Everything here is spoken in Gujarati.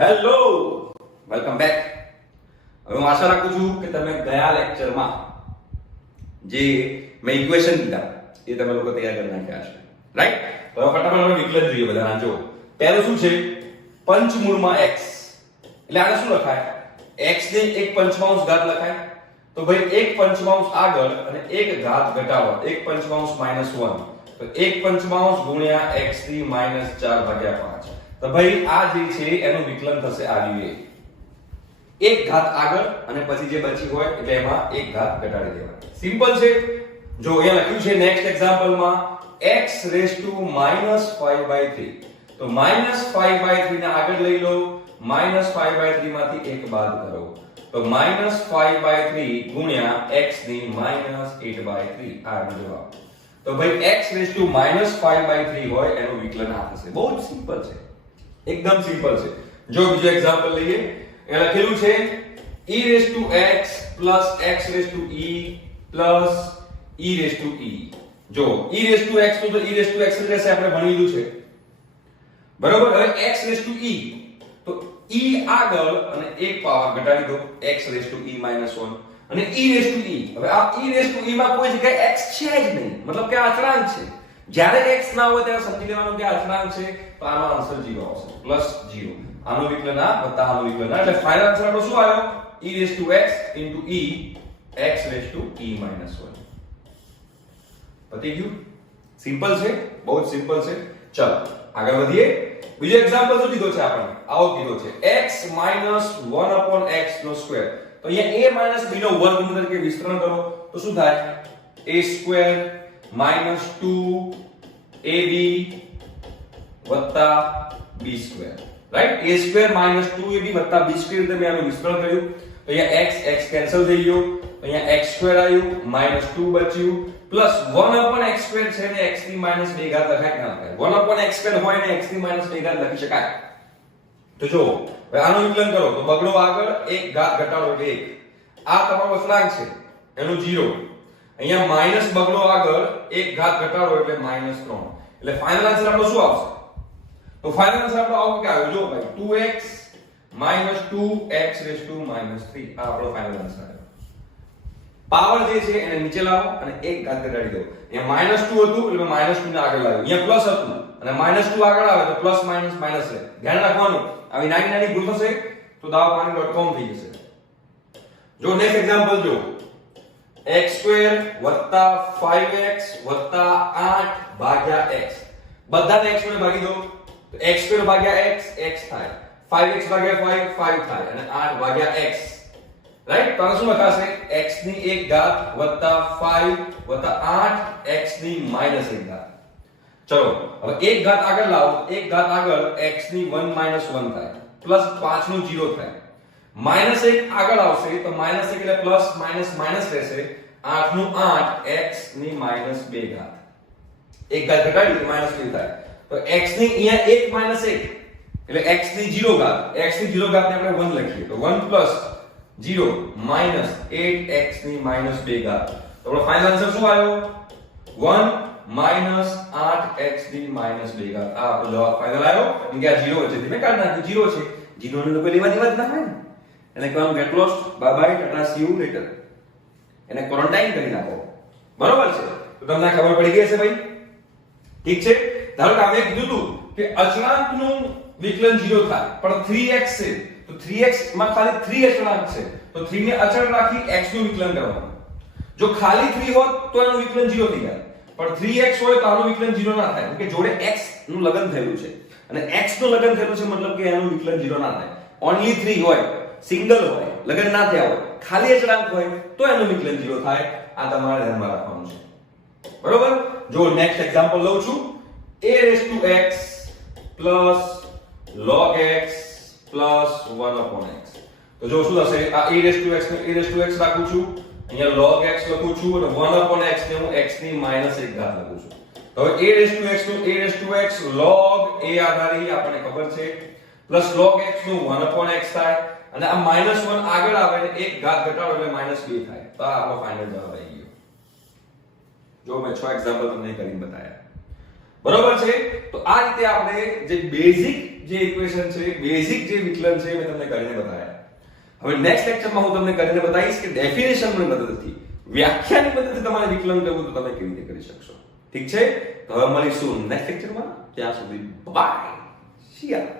હેલો વેલકમ બેક હવે હું આશા રાખું છું કે તમે ગયા લેક્ચરમાં જે મેં ઇક્વેશન લીધા એ તમે લોકો તૈયાર કરી નાખ્યા છે રાઈટ તો ફટાફટ આપણે વિકલન જોઈએ બધા જો, પહેલું શું છે? પંચમૂળમાં x. એટલે આને શું લખાય? x ને એક પંચમાંશ ઘાત લખાય. તો ભાઈ, એક પંચમાંશ આગળ અને એક ઘાત ઘટાડો. એક પંચમાંશ માઇનસ વન. તો એક પંચમાંશ ગુણ્યા x ની માઇનસ ચાર ભાગ્યા પાંચ. તો ભાઈ, આ જે છે, એનું વિકલન થશે આ રીતે એક ઘાત આગળ અને પછી જે બચી હોય, એટલે એમાં એક ઘાત ઘટાડી દેવા સિમ્પલ છે. જો અહીંયા લખ્યું છે નેક્સ્ટ એક્ઝામ્પલમાં x raise to minus five by three તો માઇનસ ફાઈવ બાય થ્રી ને આગળ લઈ લો. માઇનસ ફાઈવ બાય થ્રી માંથી એક બાદ કરો. તો માઇનસ ફાઈવ બાય થ્રી ગુણ્યા x ની માઇનસ એટ બાય થ્રી આ એનો જવાબ. તો ભાઈ, x raise to minus five by three હોય, એનું વિકલન આ થશે. બહુ જ સિમ્પલ છે. એકદમ સિમ્પલ છે. જો બીજો એક્ઝામ્પલ લઈએ એ લખેલું છે? e raise to x x raise to e e raise to e. જો e રેસ ટુ x તો e રેસ ટુ x રહેશે આપણે ભણી લીધું છે. બરોબર? હવે x રેસ ટુ e. તો e આગળ અને એક પાવર ઘટાડી દો. x રેસ ટુ e 1 અને e રેસ ટુ e. હવે આ e રેસ ટુ e માં કોઈ જગ્યાએ x છે જ નહીં. મતલબ કે આ અચળાંક છે. જ્યારે x ના હોય ત્યારે સમજી લેવાનું કે આ અચળાંક છે તો આનો આન્સર 0 આવશે. પ્લસ 0 આનો વિકલન આ વત્તા આનો વિકલન આ. એટલે ફાઇનલ આન્સર આપણો શું આવ્યો? E raise to x into e x raise to e 1 પતી ગયું? સિમ્પલ છે? બહુ જ સિમ્પલ છે. ચલો, આગળ વધીએ. બીજો એક્ઝામ્પલ શું કીધો છે આપણે આવો કીધો છે. X 1 x નો સ્ક્વેર તો અહીંયા a b નો વર્ગમૂળ તરીકે વિસ્તરણ કરો. તો શું થાય? A સ્ક્વેર 2 બી વત્તા B square. Right A square 2ab વત્તા બી સ્ક્વેર રીતે મેં આનું વિસ્તરણ કર્યું. અહીંયા x x કેન્સલ થઈ ગયો. અહીંયા x સ્ક્વેર આવ્યું 2 બચ્યું. પ્લસ 1 upon x સ્ક્વેર છે ને x ની માઇનસ 2 ઘાત લખાય ના લખાય? 1 upon x સ્ક્વેર હોય ને x ની માઇનસ 2 ઘાત લખી શકાય. તો જો આનું વિકલન કરો. તો બગડો આગળ એક ઘાત ઘટાડો એટલે આ તમારો અચળાંક છે. એનું 0 અહીંયા માઇનસ બગડો આગળ એક ઘાત ઘટાડો એટલે માઇનસ ત્રણ. એટલે ફાઇનલ આન્સર આપણો શું આવશે? તો ફાઇનલ આન્સર આપણો આવો કે આવ્યો? જો ભાઈ 2x 2x 3 આ આપણો ફાઇનલ આન્સર આવ્યો પાવર જે છે એને નીચે લાવો અને એક ઘાત ઘટાડી દો. અહીંયા માઇનસ ટુ હતું એટલે માઇનસ ટુ ને આગળ લાવ્યો. અહીંયા પ્લસ હતું અને માઇનસ ટુ આગળ આવે તો પ્લસ માઇનસ માઇનસ રહે ધ્યાન રાખવાનું. આવી નાની નાની ભૂલ થશે તો દાવા પાણી ડોટ કોમ થઈ જશે. જો નેક્સ્ટ એક્ઝામ્પલ જો. X સ્ક્વેર વત્તા 5x વત્તા 8 ભાગ્યા x. બધાને x વડે ભાગી દો તો x સ્ક્વેર ભાગ્યા x x થાય 5x ભાગ્યા 5 5 થાય અને 8 ભાગ્યા x. રાઈટ તો આને શું લખાશે x ની એક ઘાત વત્તા 5 વત્તા 8 x ની માઇનસ એક ઘાત ચલો હવે એક ઘાત આગળ લાવો એક ઘાત આગળ x ની 1 1 થાય પ્લસ 5 નું 0 થાય માઇનસ એક આગળ આવશે, તો માઇનસ એક એટલે પ્લસ માઇનસ માઇનસ રહેશે. 8 નું 8 x ની માઇનસ 2 ઘાત. એક ઘાત ઘટાડી તો માઇનસ 2 થાય. તો x ની અહીંયા 1 માઇનસ 1 એટલે x ની 0 ઘાત. x ની 0 ઘાત ને આપણે 1 લખીએ. તો 1 પ્લસ 0 માઇનસ 8x ની માઇનસ 2 ઘાત. તો આપણો ફાઇનલ આન્સર શું આવ્યો? 1 માઇનસ 8x ની માઇનસ 2 ઘાત. આ આપણો જવાબ ફાઇનલ આવ્યો. કેમ કે આ 0 વચ્ચે મેં કાઢી નાખ્યું. 0 છે. 0 ને લોકો લેવા દેવા જ ના હોય ને. એને કહેવાનું get lost bye bye tata see you later એને ક્વોરન્ટાઇન કરી નાખો. બરોબર છે? તો તમને ખબર પડી ગઈ હશે ભાઈ? ઠીક છે? ધારો કે આપણે કીધું હતું કે અચળાંકનું વિકલન 0 થાય, પણ 3x છે. તો 3x માં ખાલી 3 અચળાંક છે. તો 3 ને અચળ રાખી x નું વિકલન કરવાનું. જો ખાલી 3 હોત તો એનું વિકલન 0 થઈ જાય. પણ 3x હોય તો આનું વિકલન 0 ના થાય. કે જોડે x નું લગન થયેલું છે. અને x નું લગન થયેલું છે મતલબ કે એનું વિકલન 0 ના થાય. ઓન્લી 3 હોય. સિંગલ હોય, લગન ના થયા હોય, ખાલી અચળાંક હોય, તો એનું વિકલન 0 થાય. આ તમારે ધ્યાનમાં રાખવાનું છે. બરોબર? જો નેક્સ્ટ એક્ઝામ્પલ લઉં છું. A raise to x log x plus 1 upon x. તો જો શું થશે? આ a રેસ ટુ x ને a રેસ ટુ x રાખું છું. અહીંયા log x લખું છું અને 1 upon x ને હું x ની માઇનસ 1 ઘાત લખું છું. હવે a રેસ ટુ x નું a raise to x log a આધારી આપણને ખબર છે. પ્લસ log x નું 1 upon x થાય. અને આ માઇનસ 1 આગળ આવે એટલે એક ઘાત ઘટાડો એટલે માઇનસ 2 થાય. તો આ આપણો ફાઇનલ જવાબ આવી ગયો. જો મેં છ એક્ઝામ્પલ તમને કરીને બતાવ્યા બરોબર છે? તો આ રીતે આપણે જે બેઝિક જે ઇક્વેશન છે બેઝિક જે વિકલન છે મેં તમને કરીને બતાવ્યા હવે નેક્સ્ટ લેક્ચરમાં હું તમને કરીને બતાવીશ કે ડેફિનેશનની મદદથી વ્યાખ્યાની મદદથી તમારે વિકલન કરવું તો તમે કેવી રીતે કરી શકશો? ઠીક છે? તો હવે મળીશું નેક્સ્ટ લેક્ચરમાં ત્યાં સુધી બાય શિયા